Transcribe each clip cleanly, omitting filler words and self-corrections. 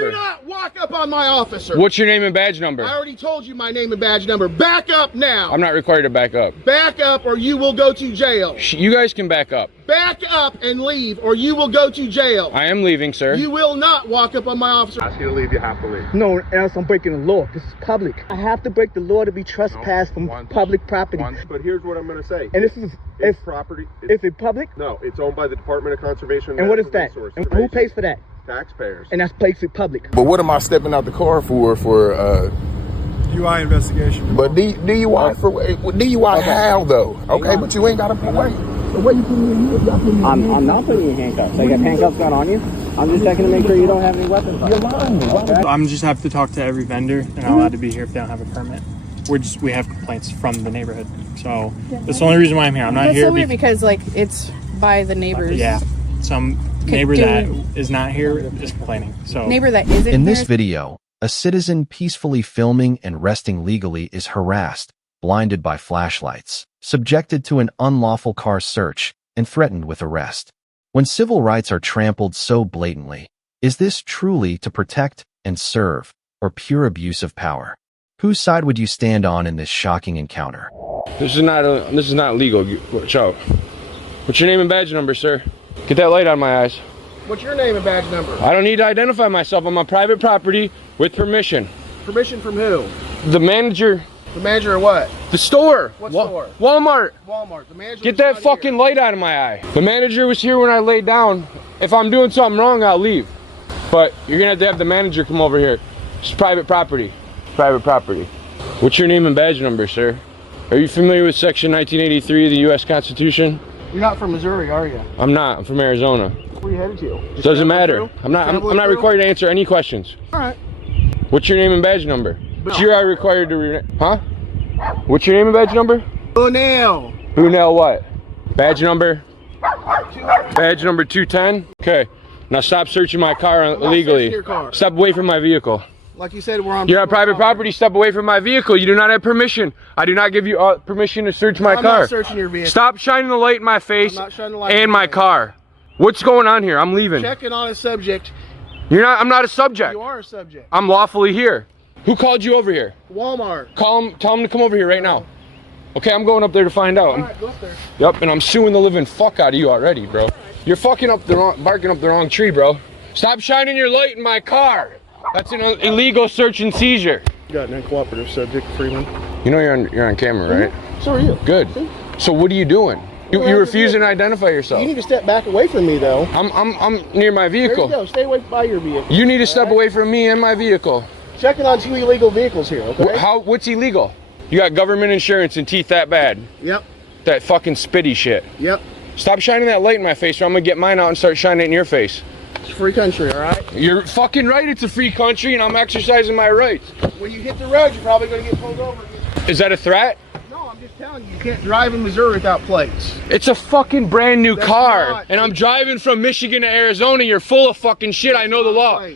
Do not walk up on my officer. What's your name and badge number? I already told you my name and badge number. Back up now. I'm not required to back up. Back up or you will go to jail. You guys can back up. Back up and leave or you will go to jail. I am leaving, sir. You will not walk up on my officer. Ask you to leave, you have to leave. No, else I'm breaking the law. This is public. I have to break the law to be trespassed from public property. But here's what I'm going to say. And this is it's property. Is it public? No, it's owned by the Department of Conservation. And what is that? And who pays for that? Taxpayers. And that's placed public. But what am I stepping out the car for DUI investigation. but DUI for DUI how though? Okay, but you ain't got to put away. The way you put me in here, I'm not putting you in handcuffs. I got handcuffs gun on you. I'm just checking to make sure you don't have any weapons on you. You're lying. Okay? I'm just have to talk to every vendor. They're not allowed to be here if they don't have a permit. We have complaints from the neighborhood. So that's the only reason why I'm here. I'm not here because like it's by the neighbors. Yeah. Some neighbor that is not here is complaining. So neighbor that isn't in this video, a citizen peacefully filming and resting legally is harassed, blinded by flashlights, subjected to an unlawful car search, and threatened with arrest. When civil rights are trampled so blatantly, is this truly to protect and serve, or pure abuse of power? Whose side would you stand on in this shocking encounter? This is not legal. Watch out. What's your name and badge number, sir? Get that light out of my eyes. What's your name and badge number? I don't need to identify myself. I'm on private property with permission. Permission from who? The manager. The manager of what? The store. What store? Walmart. Walmart. The manager. Get that fucking light out of my eye. The manager was here when I laid down. If I'm doing something wrong, I'll leave. But you're gonna have the manager come over here. It's private property. Private property. What's your name and badge number, sir? Are you familiar with Section 1983 of the U.S. Constitution? You're not from Missouri, are you? I'm not. I'm from Arizona. Where are you headed to? Just Doesn't matter. through? I'm not required to answer any questions. All right. What's your name and badge number? But you are required to huh? What's your name and badge number? O'Neill. O'Neill what? Badge number? Badge number 210? Okay. Now stop searching my car illegally. Your car. Step away from my vehicle. Like you said, we're on. You're on private property. Step away from my vehicle. You do not have permission. I do not give you permission to search my car. I'm not searching your vehicle. Stop shining the light in my face I'm not shining the light and my car. What's going on here? I'm leaving. Checking on a subject. You're not. I'm not a subject. You are a subject. I'm lawfully here. Who called you over here? Walmart. Call him. Tell him to come over here right now. Okay, I'm going up there to find out. All right, go up there. Yep, and I'm suing the living fuck out of you already, bro. You're barking up the wrong tree, bro. Stop shining your light in my car. That's an illegal search and seizure. You got an uncooperative subject, Freeman. You know you're on camera, right? So are you. Good. See? So what are you doing? You refusing to identify yourself. You need to step back away from me, though. I'm near my vehicle. There you go. Stay away by your vehicle. You need to step away from me and my vehicle. Checking on 2 illegal vehicles here, okay? What's illegal? You got government insurance and teeth that bad. Yep. That fucking spitty shit. Yep. Stop shining that light in my face or I'm gonna get mine out and start shining it in your face. It's a free country, all right? You're fucking right, it's a free country and I'm exercising my rights. When you hit the road, you're probably gonna get pulled over. Is that a threat? No, I'm just telling you, you can't drive in Missouri without plates. It's a fucking brand new That's car. not. And I'm driving from Michigan to Arizona. You're full of fucking shit. I know the law.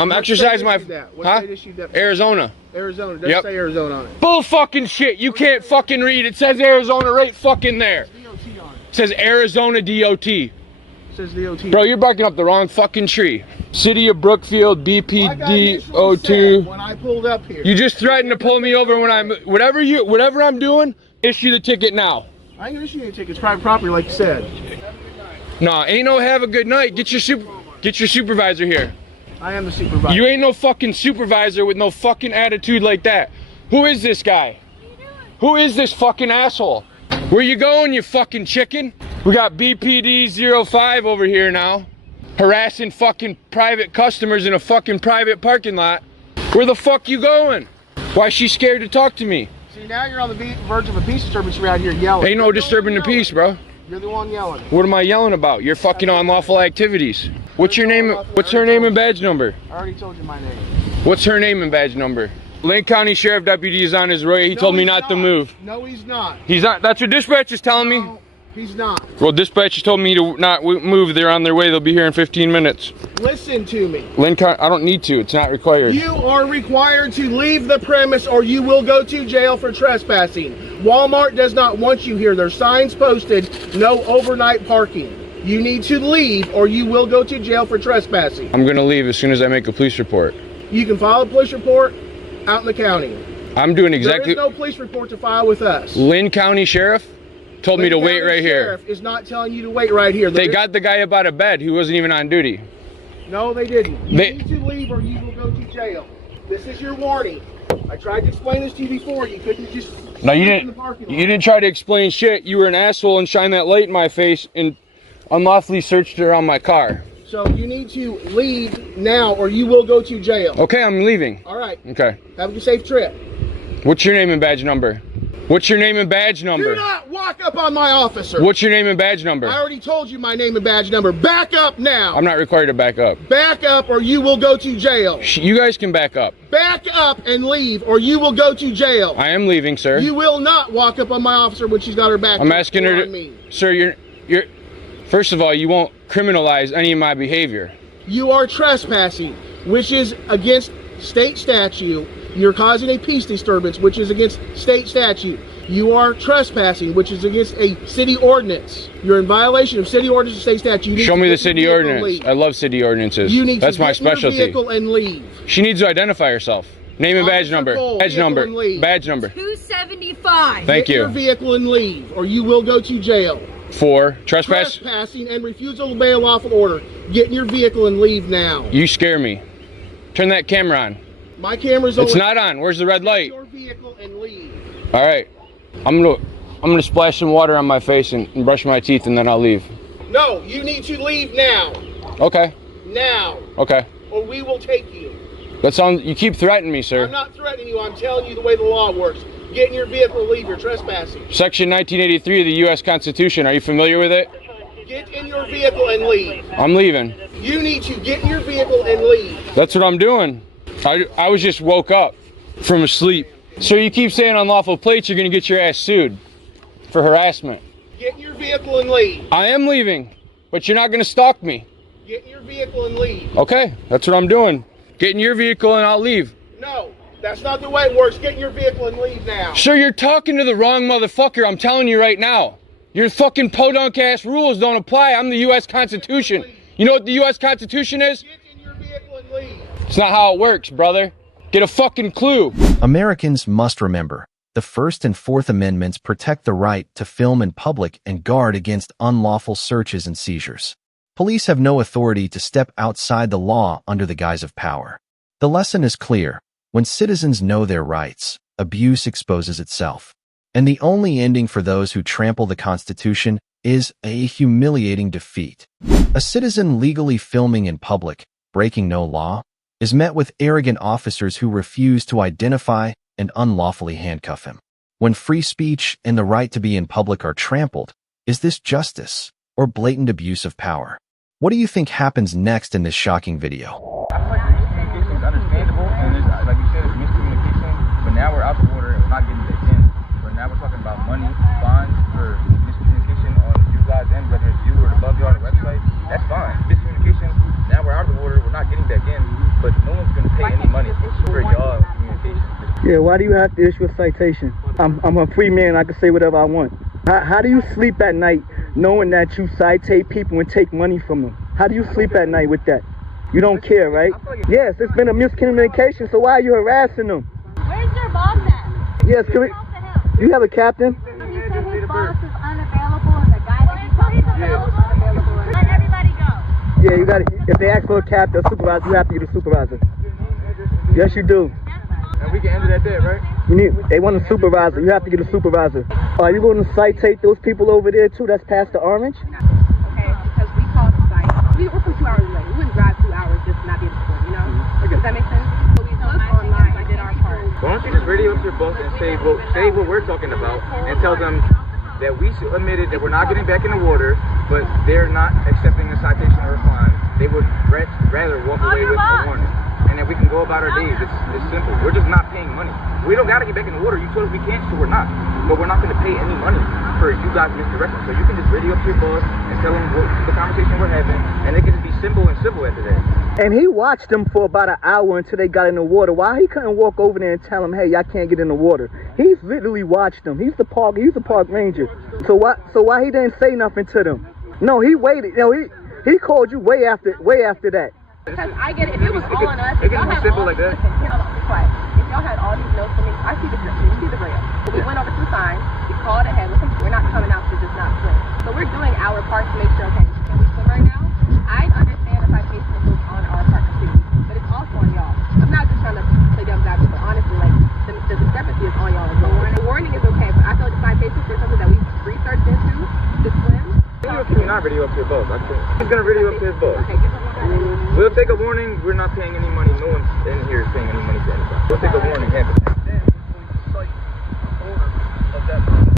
I'm exercising my... What state issued that? Arizona. Arizona. It doesn't say Arizona on it. Bull fucking shit. You can't fucking read. It says Arizona right fucking there. DOT on it. It says Arizona DOT. It says DOT. Bro, you're barking up the wrong fucking tree. City of Brookfield, BPD02. When I pulled up here. You just threatened to pull me over when I'm... Whatever I'm doing, issue the ticket now. I ain't gonna issue you a ticket. It's private property, like you said. Nah, ain't no have a good night. Get your supervisor here. I am the supervisor. You ain't no fucking supervisor with no fucking attitude like that. Who is this guy? Who is this fucking asshole? Where you going, you fucking chicken? We got BPD05 over here now, harassing fucking private customers in a fucking private parking lot. Where the fuck you going? Why is she scared to talk to me? See, now you're on the verge of a peace disturbance. You're out here yelling. Ain't no disturbing the peace, bro. You're the one yelling. What am I yelling about? You're fucking unlawful activities. What's your name? What's her name and badge number? I already told you my name. What's her name and badge number? Lane County Sheriff Deputy is on his way. He told me not to move. No, he's not. He's not. That's what dispatch is telling me. No, he's not. Well, dispatch told me to not move. They're on their way. They'll be here in 15 minutes. Listen to me. Lane County, I don't need to. It's not required. You are required to leave the premise or you will go to jail for trespassing. Walmart does not want you here. There's signs posted, no overnight parking. You need to leave or you will go to jail for trespassing. I'm gonna leave as soon as I make a police report. You can file a police report out in the county. I'm doing exactly. There is no police report to file with us. Lynn County Sheriff told me to wait right here. Sheriff is not telling you to wait right here. They got the guy up out of bed who wasn't even on duty. No, they didn't. You need to leave or you will go to jail. This is your warning. I tried to explain this to you before. You couldn't just. No, you didn't. You didn't try to explain shit. You were an asshole and shine that light in my face and unlawfully searched around my car. So you need to leave now or you will go to jail. Okay, I'm leaving. All right. Okay. Have a safe trip. What's your name and badge number? What's your name and badge number? Do not walk up on my officer. What's your name and badge number? I already told you my name and badge number. Back up now. I'm not required to back up. Back up or you will go to jail. You guys can back up. Back up and leave or you will go to jail. I am leaving, sir. You will not walk up on my officer when she's got her back. I'm asking her to, sir, you're first of all, you won't criminalize any of my behavior. You are trespassing, which is against state statute. You're causing a peace disturbance, which is against state statute. You are trespassing, which is against a city ordinance. You're in violation of city ordinance and state statute. Show me the city ordinance. I love city ordinances. You need That's to my get in your specialty. vehicle and leave. She needs to identify herself. Name and badge number. Badge number. Badge number. 275. Thank you. Get in your vehicle and leave, or you will go to jail. For Trespassing and refusal to obey a lawful order. Get in your vehicle and leave now. You scare me. Turn that camera on. My camera's on. It's not on. Where's the red light? Get in your vehicle and leave. All right. I'm gonna splash some water on my face and brush my teeth, and then I'll leave. No, you need to leave now. Okay. Now. Okay. Or we will take you. That sounds. You keep threatening me, sir. I'm not threatening you. I'm telling you the way the law works. Get in your vehicle and leave. You're trespassing. Section 1983 of the U.S. Constitution. Are you familiar with it? Get in your vehicle and leave. I'm leaving. You need to get in your vehicle and leave. That's what I'm doing. I was just woke up from sleep. So you keep saying unlawful plates, you're gonna get your ass sued for harassment. Get in your vehicle and leave. I am leaving, but you're not gonna stalk me. Get in your vehicle and leave. Okay, that's what I'm doing. Get in your vehicle and I'll leave. No, that's not the way it works. Get in your vehicle and leave now. Sir, you're talking to the wrong motherfucker. I'm telling you right now. Your fucking podunk ass rules don't apply. I'm the U.S. Constitution. You know what the U.S. Constitution is? Get in your vehicle and leave. It's not how it works, brother. Get a fucking clue. Americans must remember, the First and Fourth Amendments protect the right to film in public and guard against unlawful searches and seizures. Police have no authority to step outside the law under the guise of power. The lesson is clear. When citizens know their rights, abuse exposes itself. And the only ending for those who trample the Constitution is a humiliating defeat. A citizen legally filming in public, breaking no law, is met with arrogant officers who refuse to identify and unlawfully handcuff him. When free speech and the right to be in public are trampled, is this justice or blatant abuse of power? What do you think happens next in this shocking video? I feel like the miscommunication is understandable, and it's, like you said, it's miscommunication, but now we're out the water and we're not getting back in. But now we're talking about money, fines for miscommunication on you guys' end, whether it's you or the above yard website. That's fine. Miscommunication, now we're out of the water, we're not getting back in, but no one's going to pay any money for y'all communication. Yeah, why do you have to issue a citation? I'm a free man, I can say whatever I want. How do you sleep at night knowing that you citate people and take money from them? How do you sleep at night with that? You don't care, right? Yes, it's been a miscommunication, so why are you harassing them? Where's your boss at? Yes, can we, you have a captain? He said his boss is unavailable and the guy that he's talking to is unavailable. Let everybody go. Yeah, you got to, if they ask for a captain or supervisor, you have to get a supervisor. Yes, you do. And we can end it at that, right? They want a supervisor. You have to get a supervisor. Are you going to citate those people over there too? That's past the orange? Okay, because we called the site. We're from 2 hours away. We wouldn't drive 2 hours just to not be able to swim, you know? Does that make sense? So we looked online and did our part. Why don't you just radio up to your boss and say what we're talking about and tell them that we admitted that we're not getting back in the water, but they're not accepting a citation or a fine. They would rather walk away with a warning. And then we can go about our days. It's simple. We're just not paying money. We don't got to get back in the water. You told us we can't, so we're not. But we're not going to pay any money for you guys misdirecting. So you can just radio up to your boss and tell them what the conversation we're having, and it can just be simple and civil after that. And he watched them for about an hour until they got in the water. Why he couldn't walk over there and tell them, hey, y'all can't get in the water? He's literally watched them. He's the park ranger. So why he didn't say nothing to them? No, he waited. No, he called you way after that. Because I get it. If it was all on us, it gets more simple like that. Listen, hold on, be quiet. If y'all had all these notes for me, I see the picture, you see the rail. So we went over to the sign, we called ahead, listen, we're not coming out to just not swim. So we're doing our part to make sure, okay, can we swim right now? I understand the citation is on our part completely, but it's also on y'all. I'm not just trying to play devil's advocate, but honestly, like, the discrepancy is on y'all as well. The warning is okay, but I feel like the citation is something that we researched into to swim. Can you not video up to your boat? He's gonna video up to his boat. Okay, give him We'll take a warning. We're not paying any money. No one's in here is paying any money to anybody. We'll take a warning.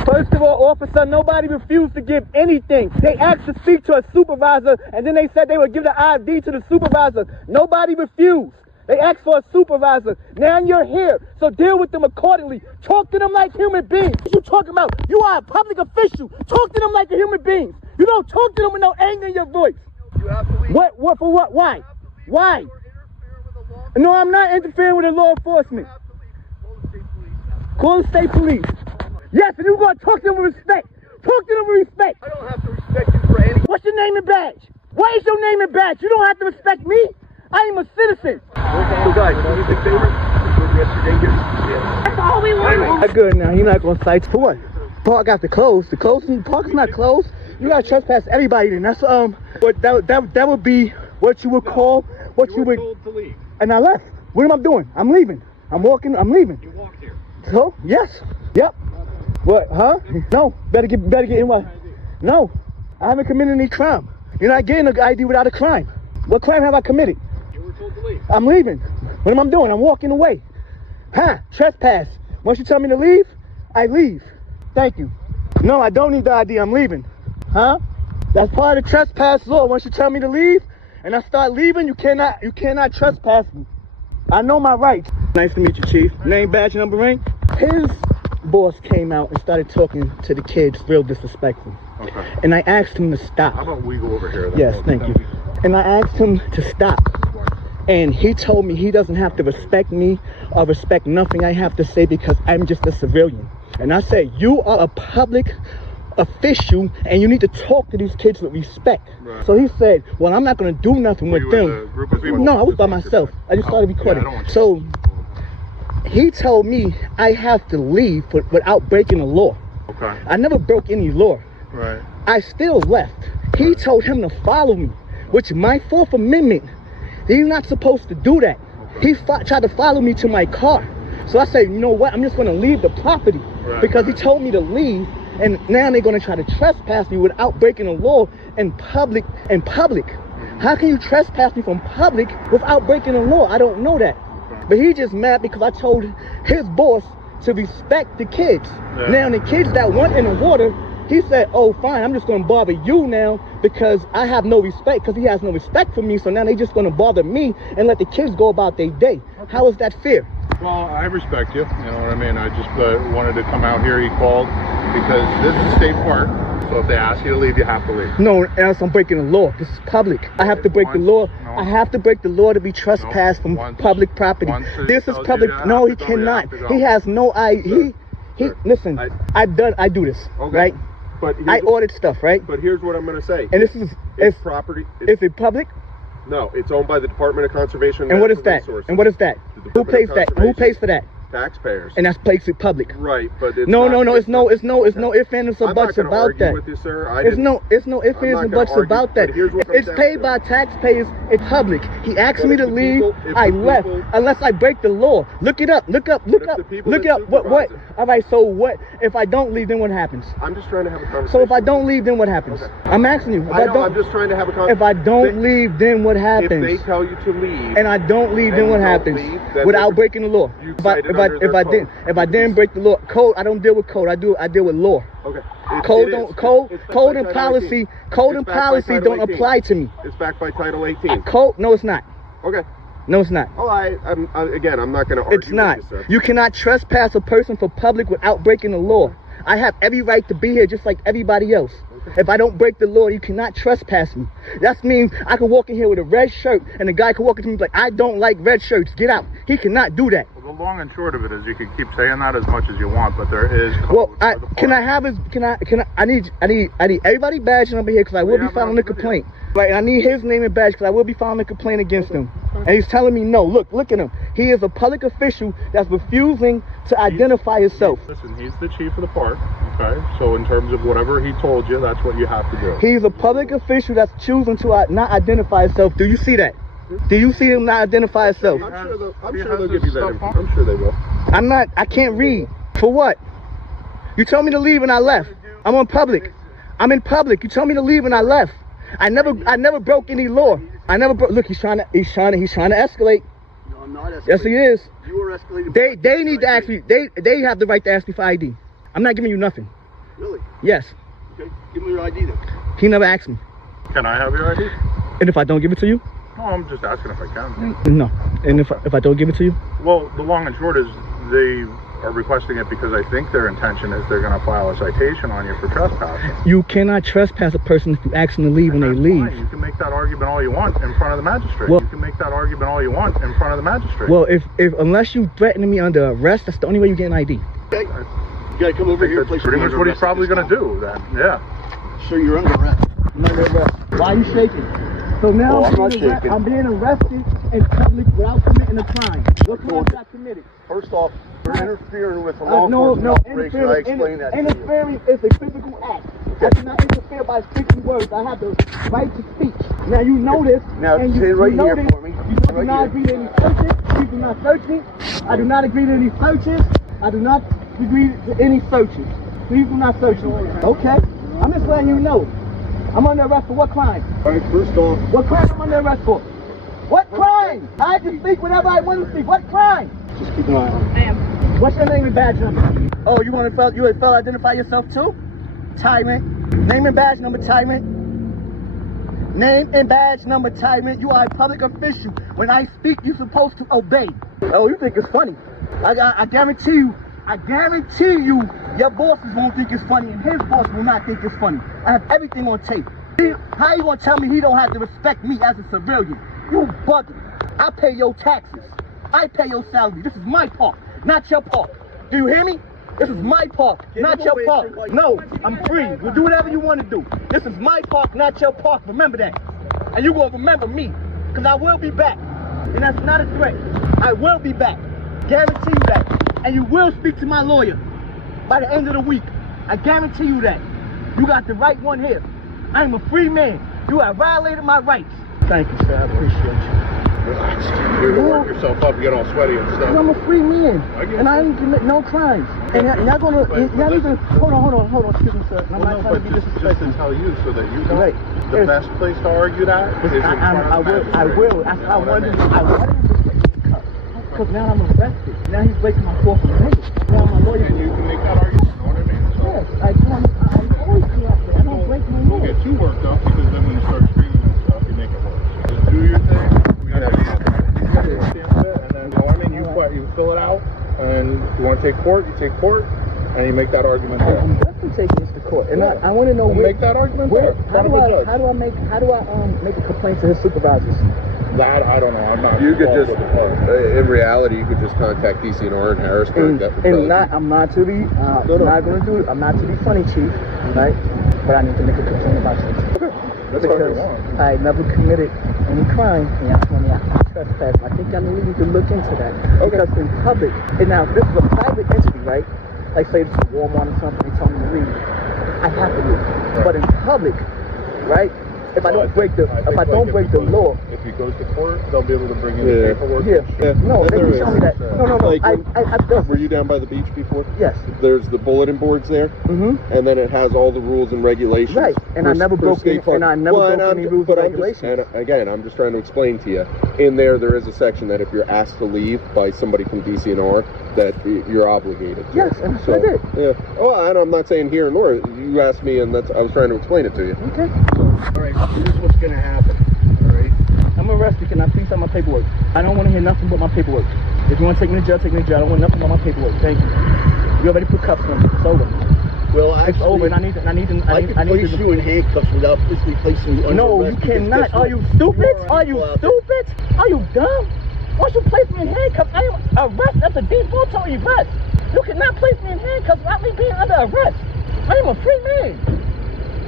First of all, officer, nobody refused to give anything. They asked to speak to a supervisor, and then they said they would give the ID to the supervisor. Nobody refused. They asked for a supervisor. Now you're here, so deal with them accordingly. Talk to them like human beings. What you talking about? You are a public official. Talk to them like a human being. You don't talk to them with no anger in your voice. You have to leave. What for what? Why? Why? No, I'm not interfering with the law enforcement. Call the state police. Yes, and you're going to talk to them with respect. Talk to them with respect. I don't have to respect you for anything. What's your name and badge? Why is your name and badge? You don't have to respect me. I am a citizen. So guys, do me a big favor. Yesterday here. That's all we want. I'm good now. You're not going to cite for what? Park got to close. The park is not closed. You got to trespass everybody then. That's but that would be what you would call what you would. Told to leave. And I left. What am I doing? I'm leaving. I'm walking. I'm leaving. You walked here. So yes. Yep. What? Huh? No. Better get in what? No. I haven't committed any crime. You're not getting an ID without a crime. What crime have I committed? You were told to leave. I'm leaving. What am I doing? I'm walking away. Huh? Trespass. Once you tell me to leave, I leave. Thank you. No, I don't need the ID. I'm leaving. Huh? That's part of the trespass law. Once you tell me to leave and I start leaving, you cannot trespass me. I know my rights. Nice to meet you, Chief. Name, badge, number, ring. His boss came out and started talking to the kids real disrespectful. Okay. And I asked him to stop. How about we go over here then? Yes, thank you. And I asked him to stop. And he told me he doesn't have to respect me or respect nothing I have to say because I'm just a civilian. And I said, you are a public official and you need to talk to these kids with respect. Right. So he said, well, I'm not going to do nothing with them. No, I was by myself. I just started recording. So he told me I have to leave without breaking the law. Okay. I never broke any law. Right. I still left. He told him to follow me, which my Fourth Amendment, he's not supposed to do that. He tried to follow me to my car. So I said, you know what? I'm just going to leave the property because he told me to leave. And now they're going to try to trespass me without breaking the law in public. How can you trespass me from public without breaking the law? I don't know that. But he just mad because I told his boss to respect the kids. Yeah. Now the kids that went in the water, he said, oh, fine, I'm just going to bother you now because I have no respect, because he has no respect for me. So now they just going to bother me and let the kids go about their day. Okay. How is that fair? Well, I respect you. You know what I mean? I just wanted to come out here. He called because this is a state park. So if they ask you to leave, you have to leave. No, else I'm breaking the law. This is public. I have to break the law. No. I have to break the law to be trespassed from public property. This is public. No, he cannot. He has no ID. Listen, I do this, okay. Right? But I ordered stuff, right? But here's what I'm going to say. And this is it's property. Is it public? No, it's owned by the Department of Conservation. And what is that? And what is that? Who pays that? Who pays for that? Taxpayers. And that's placed public. Right, but it's no, it's no ifs, ands, or buts about that. With you, sir. It's no ifs, ands, and buts about that. It's paid by taxpayers. It's public. He asked me to leave. I left. Unless I break the law. Look it up. Look up. What? All right. So what? If I don't leave, then what happens? I'm just trying to have a conversation. So if I don't leave, then what happens? Okay. I'm asking you. I'm just trying to have a conversation. If I don't leave, then what happens? If they tell you to leave, and I don't leave, then what happens? Without breaking the law. If I didn't break the law, code, I don't deal with code. I deal with law. Okay. Code and policy don't apply to me. It's backed by Title 18. Code? No, it's not. Okay. No, it's not. Oh, I'm not going to argue. It's not. With you, sir. You cannot trespass a person for public without breaking the law. I have every right to be here just like everybody else. If I don't break the law, you cannot trespass me. That means I could walk in here with a red shirt and the guy could walk into me like, I don't like red shirts. Get out. He cannot do that. Well, The long and short of it is you can keep saying that as much as you want, but there is code. Well, for the can I have his? I need everybody badge number here because I will be filing a complaint. Right, and I need his name and badge because I will be filing a complaint against him. And he's telling me no. Look at him. He is a public official that's refusing to identify himself. Listen, he's the chief of the park. Okay, so in terms of whatever he told you, that's what you have to do. He's a public official that's choosing to not identify himself. Do you see that? Do you see him not identify himself? I'm sure they'll give you that info. I'm sure they will. I can't read. For what? You told me to leave and I left. I'm on public. I'm in public. You told me to leave and I left. I never broke any law. I never broke. Look, he's trying to escalate. No, I'm not escalating. Yes, he is. You are escalating. They need to ask me. They have the right to ask me for ID. I'm not giving you nothing. Really? Yes. Okay, give me your ID then. He never asked me. Can I have your ID? And if I don't give it to you? No, I'm just asking if I can. No. And if I don't give it to you? Well, the long and short is they are requesting it because I think their intention is they're going to file a citation on you for trespassing. You cannot trespass a person if you ask them to leave and they leave. Fine. You can make that argument all you want in front of the magistrate. Well, you can make that argument all you want in front of the magistrate. Well, if unless you threaten me under arrest, that's the only way you get an ID. Okay. You gotta come over here. That's pretty much what he's probably going to do. Then, yeah. So you're under arrest. I'm under arrest. Why are you shaking? So now I'm being arrested in public without committing a crime. What crime did I committed? First off, you're interfering with a law enforcement operation. I explained that to you. Interfering is a physical act. I do not interfere by speaking words. I have the right to speak. Now you know this. Now and say right here for me. You do not agree to any searches. You do not search me. I do not agree to any searches. I do not agree to any searches. Please do not search me. Okay? I'm just letting you know. I'm under arrest for what crime? All right, first off. What crime am I under arrest for? What crime? I can speak whenever I want to speak. What crime? Just keep an eye on it. What's your name and badge number? Oh, you want to identify yourself too? Tyrant. Name and badge number, tyrant. Name and badge number, tyrant. You are a public official. When I speak, you're supposed to obey. Oh, you think it's funny? I guarantee you, your bosses won't think it's funny, and his boss will not think it's funny. I have everything on tape. How you gonna tell me he don't have to respect me as a civilian? You bugging. I pay your taxes. I pay your salary. This is my park, not your park. Do you hear me? This is my park, not your park. No, I'm free. You do whatever you want to do. This is my park, not your park. Remember that. And you will remember me, because I will be back. And that's not a threat. I will be back. Guarantee you that. And you will speak to my lawyer by the end of the week. I guarantee you that. You got the right one here. I am a free man. You have violated my rights. Thank you, sir. I appreciate you. Relax. You're going to work yourself up, you get all sweaty and stuff. I'm a free man. And I didn't commit no crimes. And y'all gonna, y'all even, hold on, excuse me, sir. I'm not trying to be disrespectful. Just to tell you so that you know the best place to argue that is in front of the magistrate. I will. I wanted because now I'm arrested. Now he's breaking my fourth amendment. Now my lawyer. And you can make that argument, you know what I mean? So, yes, I always do that. I don't break my law. Don't get too worked up because then when you start screaming and stuff, you make it worse. So just do your thing. We got to understand it, and then, you know what I mean? You fill it out, and you want to take court, you take court, and you make that argument there. I'm definitely taking this to court, and I want to know where. Make that argument there. How do I make a complaint to his supervisors? That I don't know. I'm not. You could just, in reality, you could just contact DCNR and Harass. I'm not to be funny, chief, right? But I need to make a complaint about you. Okay. That's because I never committed any crime, and that's when I trespass. I think I need to look into that. Okay. Because in public, and now this is a private entity, right? Like say it's Walmart or something, they tell me to leave. I have to leave. Right. But in public, right? If I don't break the law, if he goes to court, they'll be able to bring in the paperwork. Yeah. No, they can show me that. No. Like, were you down by the beach before? Yes. There's the bulletin boards there, and then it has all the rules and regulations. Right. And I never broke any rules and regulations. And again, I'm just trying to explain to you. In there is a section that if you're asked to leave by somebody from DCNR, that you're obligated to. Yes, and so I did. Yeah. Oh, and I'm not saying here nor. You asked me, and I was trying to explain it to you. Okay. All right, here's what's going to happen, all right? I'm arrested. Can I please have my paperwork? I don't want to hear nothing but my paperwork. If you want to take me to jail, take me to jail. I don't want nothing but my paperwork. Thank you. You already put cuffs on me. It's over. Well, actually, it's over, and I need to place you in handcuffs without physically placing you under arrest. No, you cannot. Are you stupid? Are you stupid? Are you dumb? Once you place me in handcuffs, I am arrested. That's a default on arrest. You cannot place me in handcuffs without me being under arrest. I am a free man.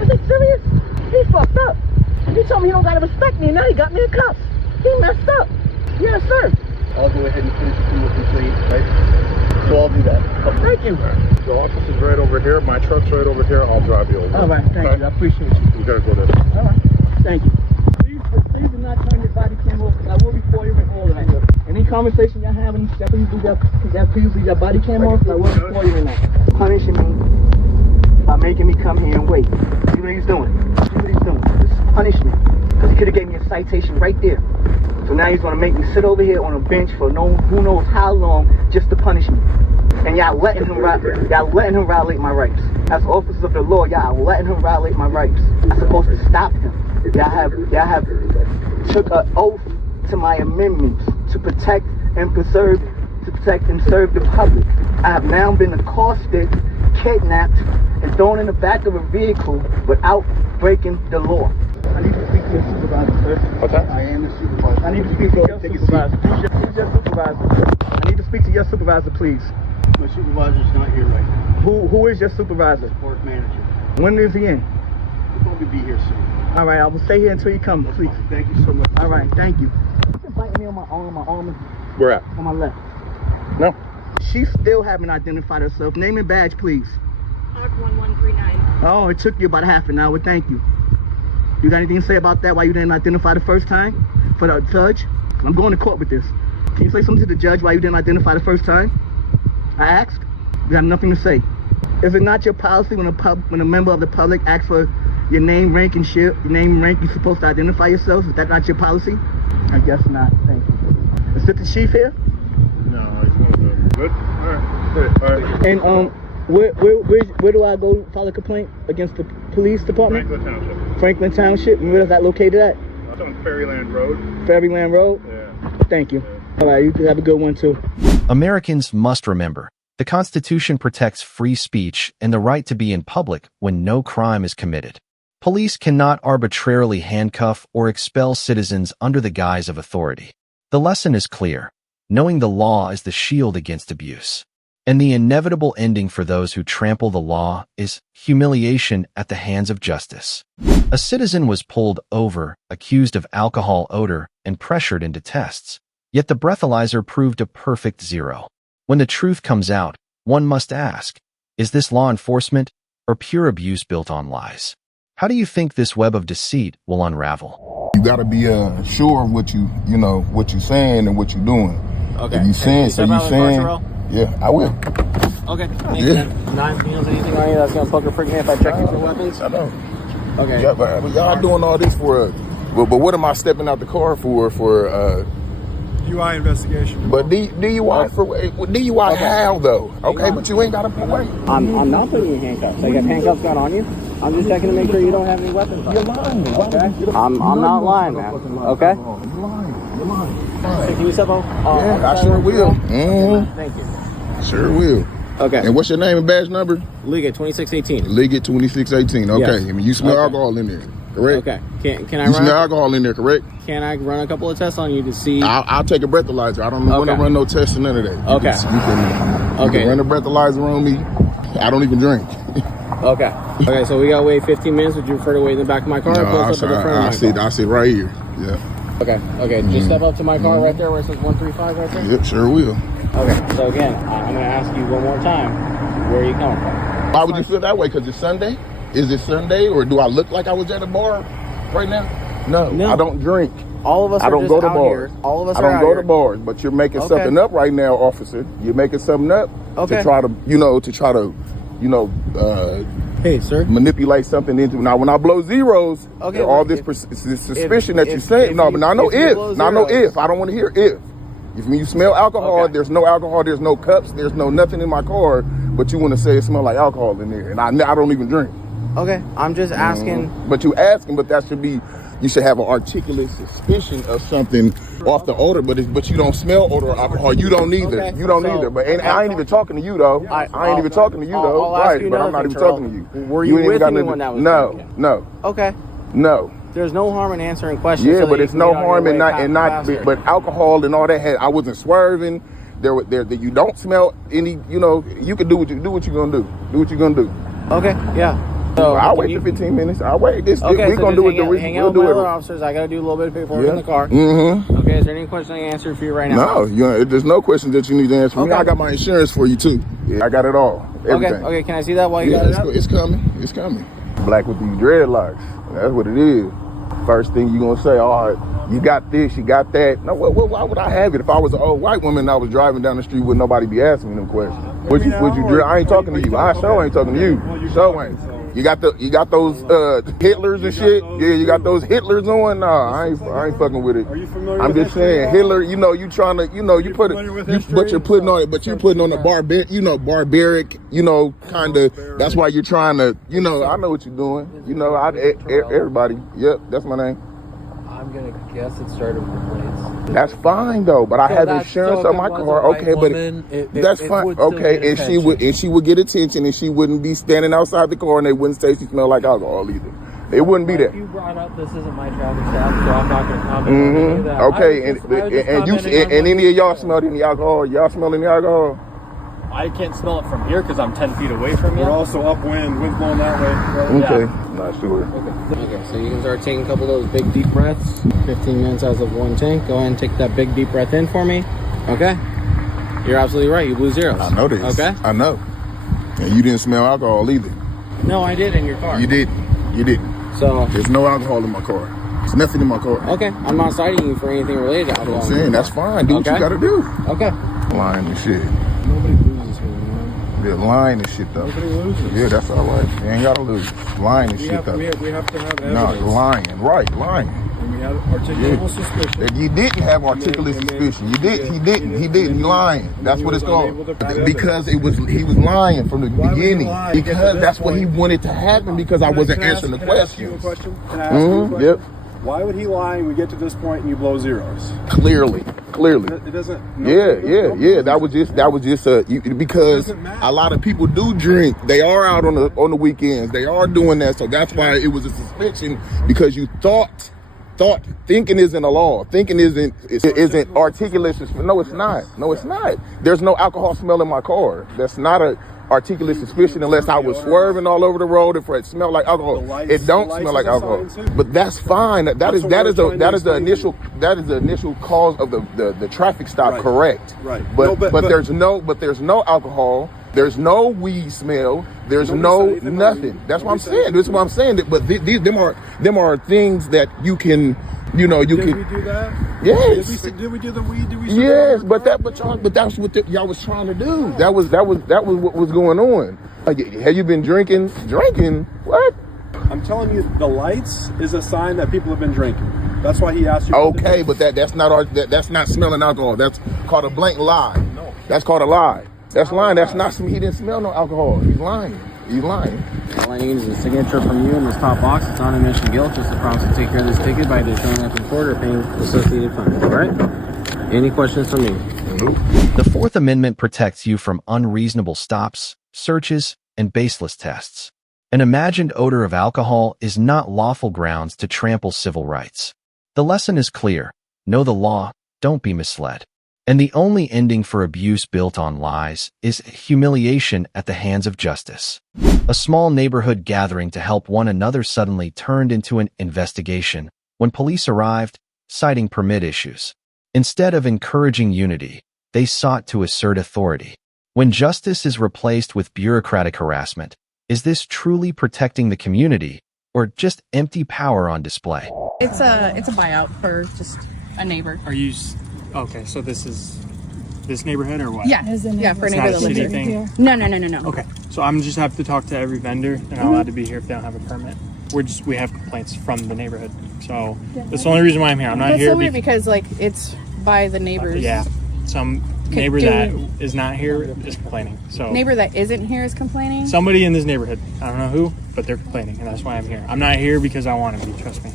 Is he serious? He fucked up. He told me he don't gotta respect me, and now he got me in cuffs. He messed up. Yes, sir. I'll go ahead and finish the criminal complaint, right? So I'll do that. Thank you. The office is right over here. My truck's right over here. I'll drive you over. All right, thank you. I appreciate you. You gotta go there. All right, thank you. Please do not turn your body camera off, because I will record you and all of that. Any conversation y'all having, please leave your body camera off, I will record you in that. Punishing me by making me come here and wait. See what he's doing. See what he's doing. This is punishment. Because he could have gave me a citation right there. So now he's going to make me sit over here on a bench for who knows how long just to punish me. And y'all letting him violate my rights. As officers of the law, y'all letting him violate my rights. I'm supposed to stop him. Y'all have took an oath to my amendments to protect and serve the public. I have now been accosted, kidnapped, and thrown in the back of a vehicle without breaking the law. I need to speak to your supervisor, sir. What's that? I am the supervisor. I need to speak to your supervisor. Who's your supervisor? I need to speak to your supervisor, please. My supervisor's not here right now. Who is your supervisor? Support manager. When is he in? He'll probably be here soon. All right, I will stay here until you come, please. Thank you so much. All right, thank you. You're biting me on my arm. Where at? On my left. No. She still haven't identified herself. Name and badge, please. 1139. Oh, it took you about half an hour. Thank you. You got anything to say about that? Why you didn't identify the first time? For the judge? I'm going to court with this. Can you say something to the judge why you didn't identify the first time? I asked. You have nothing to say. Is it not your policy when a member of the public asks for your name, rank, and shit, your name and rank, you're supposed to identify yourself? Is that not your policy? I guess not. Thank you. Is it the chief here? No, it's not good. All right. Good. All right. And where do I go file a complaint against the police department? Franklin Township. Franklin Township. And where is that located at? It's on Ferryland Road. Ferryland Road? Yeah. Thank you. All right, you have a good one too. Americans must remember, the Constitution protects free speech and the right to be in public when no crime is committed. Police cannot arbitrarily handcuff or expel citizens under the guise of authority. The lesson is clear. Knowing the law is the shield against abuse. And the inevitable ending for those who trample the law is humiliation at the hands of justice. A citizen was pulled over, accused of alcohol odor, and pressured into tests. Yet the breathalyzer proved a perfect 0. When the truth comes out, one must ask, is this law enforcement or pure abuse built on lies? How do you think this web of deceit will unravel? You gotta be sure of what you're saying and what you're doing. Okay. If you saying, yeah, I will. Okay. Yeah. Nine meals, anything on you that's gonna poke or prick me if I check you for weapons? I know. Okay. Yeah, but y'all doing all this for but what am I stepping out the car for DUI investigation. But DUI DUI how though? Okay, but you ain't gotta wait. I'm not putting you in handcuffs. I got handcuffs gun on you. I'm just checking to make sure you don't have any weapons. You're lying. Okay. I'm not lying, man. Okay. You're lying. Hey, can you step over? Yeah, I sure will. Mm-hmm. Thank you. Sure will. Okay. And what's your name and badge number? Liggett 2618. Liggett 2618. Okay. Yes. I mean, you smell alcohol in there, correct? Okay. Can I you run? smell alcohol in there, correct? Can I run a couple of tests on you to see? I'll take a breathalyzer. I don't want to run no tests or none of that. You can run a breathalyzer on me. I don't even drink. Okay. Okay, so we gotta wait 15 minutes. Would you prefer to wait in the back of my car? No, I sit right here. Yeah. Okay. Just step up to my car right there where it says 135 right there. Yep, sure will. Okay. So again, I'm gonna ask you one more time. Where are you coming from? Why would you feel that way? Because it's Sunday? Is it Sunday, or do I look like I was at a bar right now? No. I don't drink. All of us. I don't go to bars. All of us. I don't go to bars. But you're making something up right now, officer. You're making something up to try to, hey, sir, manipulate something into. Now, when I blow zeros, all this suspicion that you're saying. No, but I know if. Now, I know if. I don't want to hear if. When you smell alcohol, there's no alcohol, there's no cups, there's no nothing in my car, but you want to say it smells like alcohol in there, and I don't even drink. Okay, I'm just asking. But you asking, but that should be. You should have an articulate suspicion of something off the odor, but you don't smell odor or alcohol. You don't either. Okay. You don't either. But I ain't even talking to you though. I ain't even talking to you though. Right, but I'm not even talking to you. Were you with me when that was No. Okay. No. There's no harm in answering questions. Yeah, but it's no harm in not. But alcohol and all that. I wasn't swerving. that you don't smell any. You know, you can do what you're gonna do. Do what you're gonna do. Okay, yeah. So I'll wait for 15 minutes. I'll wait. Okay, we're so gonna do it. hang out with my other officers. I gotta do a little bit of paperwork in the car. Mm-hmm. Okay, is there any question I can answer for you right now? No, there's no question that you need to answer for me. I got my insurance for you too. Yeah, I got it all. Everything. Okay, can I see that while you got it up? It's coming. It's coming. Black with these dreadlocks. That's what it is. First thing you gonna say, all right, you got this, you got that. No, why would I have it? If I was an old white woman and I was driving down the street, would nobody be asking me them questions? Would you? I ain't talking to you. I sure ain't talking to you. So ain't. You got those Hitlers and shit. Yeah, you got those Hitlers on. Nah, I ain't fucking with it. Are you familiar? I'm just saying, Hitler. You know, you trying to, you put it, but you're putting on it. But you're putting on a barbaric, kind of. That's why you're trying to, I know what you're doing. Everybody. Yep, that's my name. I'm gonna guess it started with the plates. That's fine though, but I have insurance on my car. Okay, but that's fine. Okay, and she would get attention, and she wouldn't be standing outside the car, and they wouldn't say she smelled like alcohol either. It wouldn't be that. You brought up this isn't my traffic stop, so I'm not gonna comment on any of that. Okay, and any of y'all smelled any alcohol? Y'all smell any alcohol? I can't smell it from here because I'm 10 feet away from you. We're also upwind, wind's blowing that way. Okay, yeah. Not sure. Okay, so you can start taking a couple of those big deep breaths. 15 minutes out of one tank. Go ahead and take that big deep breath in for me. Okay? You're absolutely right. You blew zeros. I know this. Okay? I know. And you didn't smell alcohol either. No, I did in your car. You didn't. So there's no alcohol in my car. There's nothing in my car. Okay, I'm not citing you for anything related to alcohol. I'm saying that's fine. Do what you gotta do. Okay. Lying and shit. Nobody loses here, man. Yeah, lying and shit though. Nobody loses. Yeah, that's all right. You ain't gotta lose. Lying and shit though. We have to have evidence. No, lying. Right, lying. And we have articulable suspicion. You didn't have articulate suspicion. He didn't. He lying. That's what it's called. Because he was lying from the beginning. Because that's what he wanted to happen. Because I wasn't answering the question. Can I ask you a question? Yep. Why would he lie and we get to this point and you blow zeros? Clearly. It doesn't. Yeah. That was just because a lot of people do drink. They are out on the weekends. They are doing that. So that's why it was a suspicion, because you thought thinking isn't a law. Thinking isn't articulate. No, it's not. There's no alcohol smell in my car. That's not a articulate suspicion unless I was swerving all over the road if it smelled like alcohol. It don't smell like alcohol. But that's fine. That is the initial cause of the traffic stop. Right. Correct. Right. But there's no alcohol. There's no weed smell. There's nothing. That's what I'm saying. This is what I'm saying. But them are things that you can. Did we do that? Yes. Did we do the weed? Yes, but that's what y'all was trying to do. That was what was going on. Have you been drinking? Drinking? What? I'm telling you, the lights is a sign that people have been drinking. That's why he asked you. Okay, but that's not smelling alcohol. That's called a blatant lie. No. That's called a lie. That's lying. That's not. He didn't smell no alcohol. He's lying. All I need is a signature from you in this top box. It's on admission guilt. Just a promise to take care of this ticket by either showing up in court or paying the associated fine. All right? Any questions from me? Nope. The Fourth Amendment protects you from unreasonable stops, searches, and baseless tests. An imagined odor of alcohol is not lawful grounds to trample civil rights. The lesson is clear. Know the law, don't be misled. And the only ending for abuse built on lies is humiliation at the hands of justice. A small neighborhood gathering to help one another suddenly turned into an investigation when police arrived, citing permit issues. Instead of encouraging unity, they sought to assert authority. When justice is replaced with bureaucratic harassment, is this truly protecting the community or just empty power on display? It's a buyout for just a neighbor. Are you... Okay, so this is this neighborhood or what? Yeah, for a neighbor that lives here. No. Okay, so I'm just have to talk to every vendor. They're not allowed to be here if they don't have a permit. We have complaints from the neighborhood, so that's the only reason why I'm here. I'm not That's here so weird because like it's by the neighbors. Yeah, some neighbor that is not here is complaining. So neighbor that isn't here is complaining. Somebody in this neighborhood, I don't know who, but they're complaining, and that's why I'm here. I'm not here because I want to be. Trust me.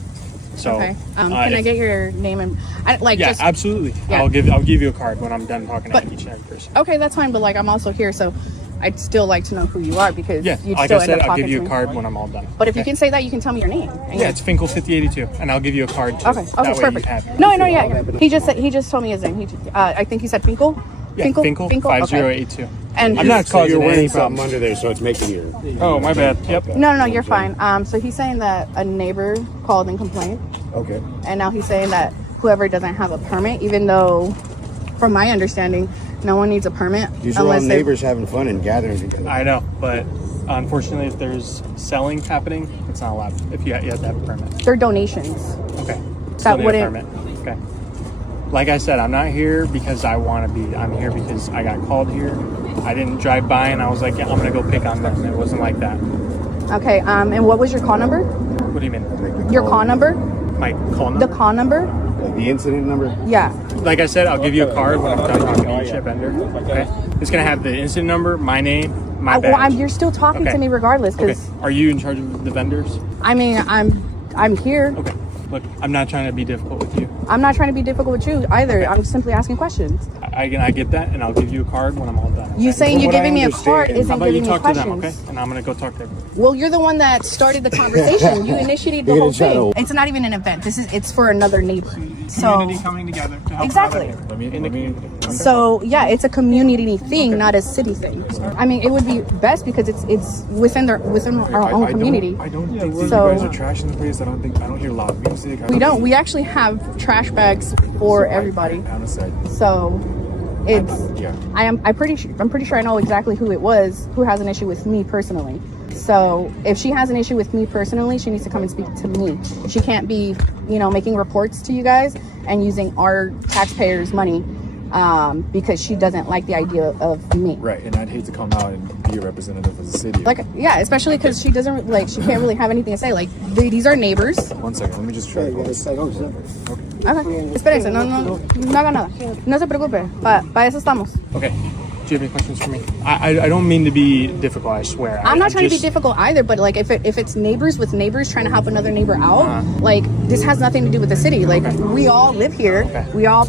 So, okay. Can I get your name and absolutely. Yeah. I'll give you a card when I'm done talking to each and every person. Okay, that's fine. But like I'm also here, so I'd still like to know who you are because you'd like still I said, end up I'll talking give you to a card when I'm all done. But if you can say that, you can tell me your name. It's Finkel 5082, and I'll give you a card too. Okay, perfect. No, yeah. He just told me his name. I think he said Finkel. Finkel 5082. And I'm not causing you're wearing any something problems. under there, so it's making you. Oh, my bad. Yep. No, you're fine. So he's saying that a neighbor called and complained. Okay. And now he's saying that whoever doesn't have a permit, even though, from my understanding, no one needs a permit. These are all neighbors having fun and gathering together. I know, but unfortunately, if there's selling happening, it's not allowed. If you have to have a permit. They're donations. Okay. That wouldn't. Permit. Okay. Like I said, I'm not here because I want to be. I'm here because I got called here. I didn't drive by and I was like, yeah, I'm gonna go pick on them. It wasn't like that. Okay. And what was your call number? What do you mean? Your call number? My call number? The call number? The incident number? Yeah. Like I said, I'll give you a card when I'm done talking to you, ship vendor. Okay. It's gonna have the incident number, my name, my badge. You're still talking to me regardless. Because Are you in charge of the vendors? I mean, I'm here. Okay. Look, I'm not trying to be difficult with you. I'm not trying to be difficult with you either. I'm simply asking questions. I get that, and I'll give you a card when I'm all done. You saying you're giving me a card isn't giving me questions. How about you talk to them, okay? And I'm gonna go talk to them. Well, you're the one that started the conversation. You initiated the whole thing. It's not even an event. It's for another neighbor. Community coming together to help exactly. So yeah, it's a community thing, not a city thing. I mean, it would be best because it's within our own community. I don't think you so, guys are trashing the place. I don't hear loud music. We don't. We actually have trash bags for everybody. So it's. I'm pretty sure I know exactly who it was who has an issue with me personally. So if she has an issue with me personally, she needs to come and speak to me. She can't be, making reports to you guys and using our taxpayers' money because she doesn't like the idea of me. Right, and I'd hate to come out and be a representative of the city. Especially because she doesn't she can't really have anything to say. These are neighbors. 1 second, let me just try to call this. Okay. Espérense, no haga nada. No se preocupe. Para eso estamos. Okay. Do you have any questions for me? I don't mean to be difficult, I swear. I'm not trying to be difficult either, but if it's neighbors with neighbors trying to help another neighbor out, this has nothing to do with the city. We all live here. Okay. We all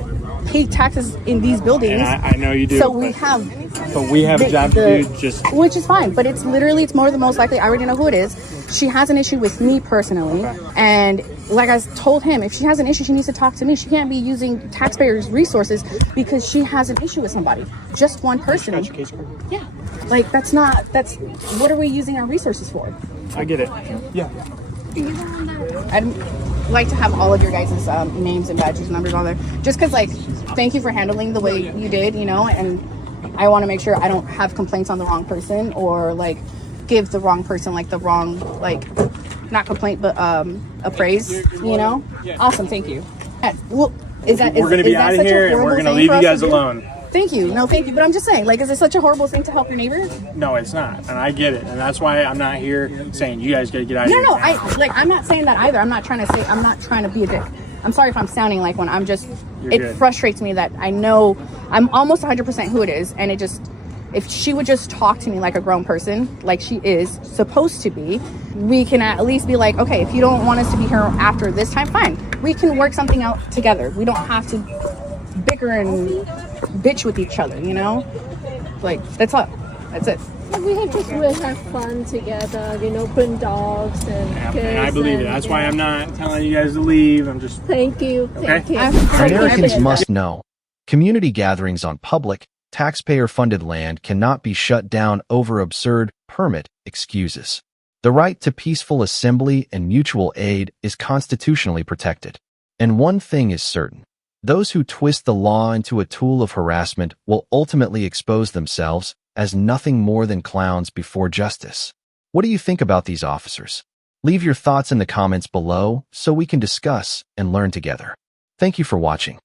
pay taxes in these buildings. And I know you do. So we have. But we have a job to do. Which is fine, but it's more than most likely. I already know who it is. She has an issue with me personally, and like I told him, if she has an issue, she needs to talk to me. She can't be using taxpayers' resources because she has an issue with somebody. Just one person. Yeah. That's what are we using our resources for? I get it. Yeah. I'd like to have all of your guys' names and badges and numbers on there. Just because, thank you for handling the way you did, and I want to make sure I don't have complaints on the wrong person or, give the wrong person, the wrong, not complaint, but a praise, Awesome, thank you. Well, we're going to be out of here, and we're going to leave you guys alone. Thank you. No, thank you. But I'm just saying, is it such a horrible thing to help your neighbor? No, it's not. And I get it. And that's why I'm not here saying you guys got to get out of here. No, I'm not saying that either. I'm not trying to be a dick. I'm sorry if I'm sounding like one. It frustrates me that I know I'm almost 100% who it is. And if she would just talk to me like a grown person, like she is supposed to be, we can at least be like, okay, if you don't want us to be here after this time, fine. We can work something out together. We don't have to bicker and bitch with each other, that's all. That's it. We have just really have fun together, bring dogs and kids. And I believe it. That's why I'm not telling you guys to leave. I'm just... Thank you. Okay? Thank you. Americans must know. Community gatherings on public, taxpayer-funded land cannot be shut down over absurd permit excuses. The right to peaceful assembly and mutual aid is constitutionally protected. And one thing is certain. Those who twist the law into a tool of harassment will ultimately expose themselves as nothing more than clowns before justice. What do you think about these officers? Leave your thoughts in the comments below so we can discuss and learn together. Thank you for watching.